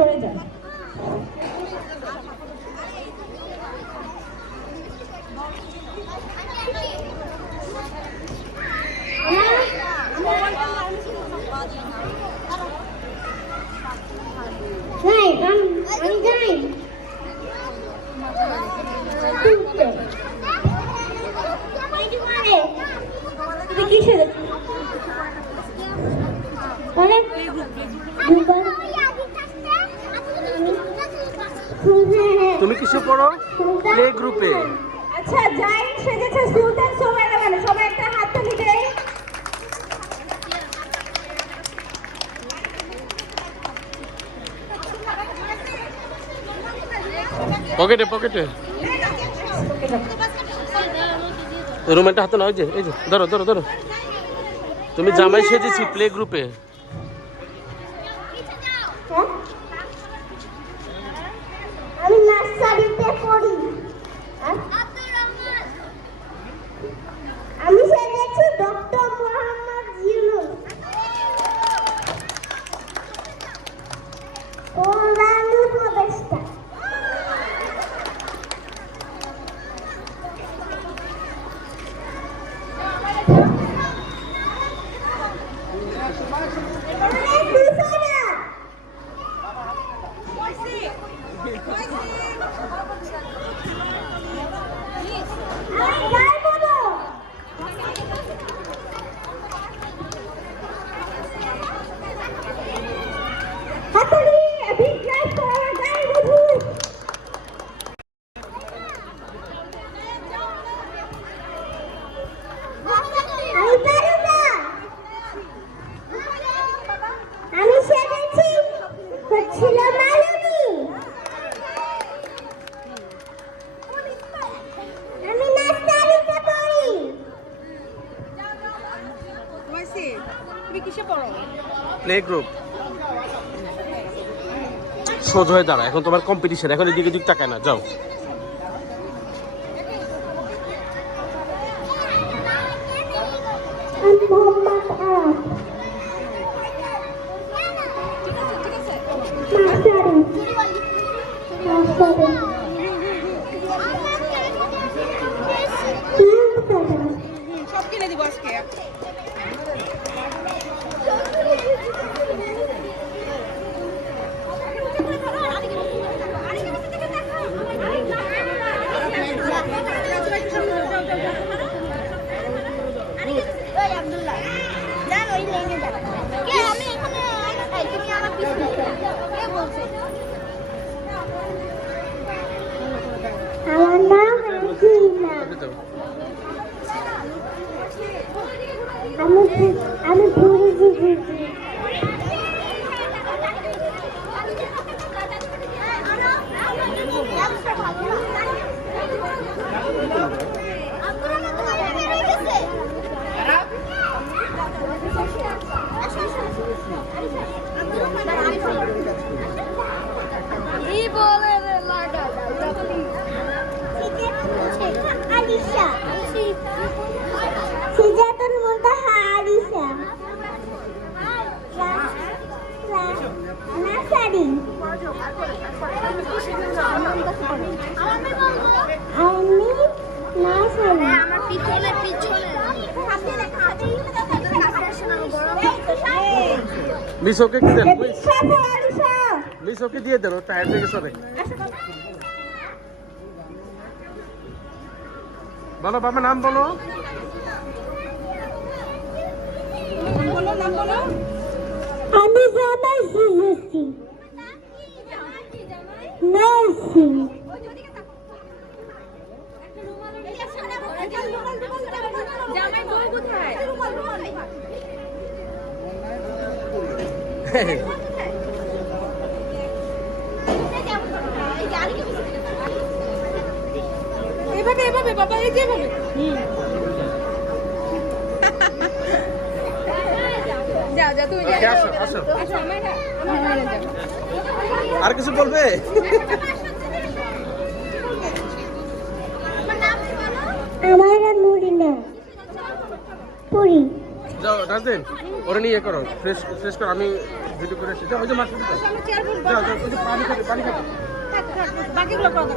সরে যান। আমি যাই তুমি কিসে পড়ো? প্লে গ্রুপে। আচ্ছা যাই সেজেছে সুলতান সোমাইরা মানে সবাই একটা হাত তালি দেয়। পকেটে পকেটে রুমেরটা হাতে না, ওই যে এই যে ধরো ধরো ধরো। তুমি জামাই সেজেছি প্লে গ্রুপে। আমি নার্সারিতে পড়ি। আমি সেজেছি ডক্টর মোহাম্মদ ইউনূস। প্রধান উপদেষ্টা। Play group. সোজা হয়ে দাঁড়া, এখন তোমার কম্পিটিশন, এখন এদিকে দিক তাকায় না, যাও। সব কিনে দিব আজকে। আমি সিজাতুল মুনতাহা আলিশা নার্সারি। আমি নার্সারি। আমার পিছনে পিছনে মিস ওকে কি দেন? মিস ওকে দিয়ে দেন, টায়ার থেকে সরে। বলো বাবা, নাম বলো। আমি জামাই সেজেছি নার্সিং। জামাই বউ কোথায়? এভাবে এভাবে বাবা, এই যে এভাবে। যাও যাও তুমি যাও। আসো আসো। আচ্ছা আমার আর কিছু বলবে? আমার নাম নুরিনা পুরি। যাও নাজদিন ওরে নিয়ে করো ফ্রেশ ফ্রেশ করো আমি ভিডিও করে এসেছি যাও ওই যে মাছ যাও যাও ওই যে পানি খাবে বাকিগুলো কত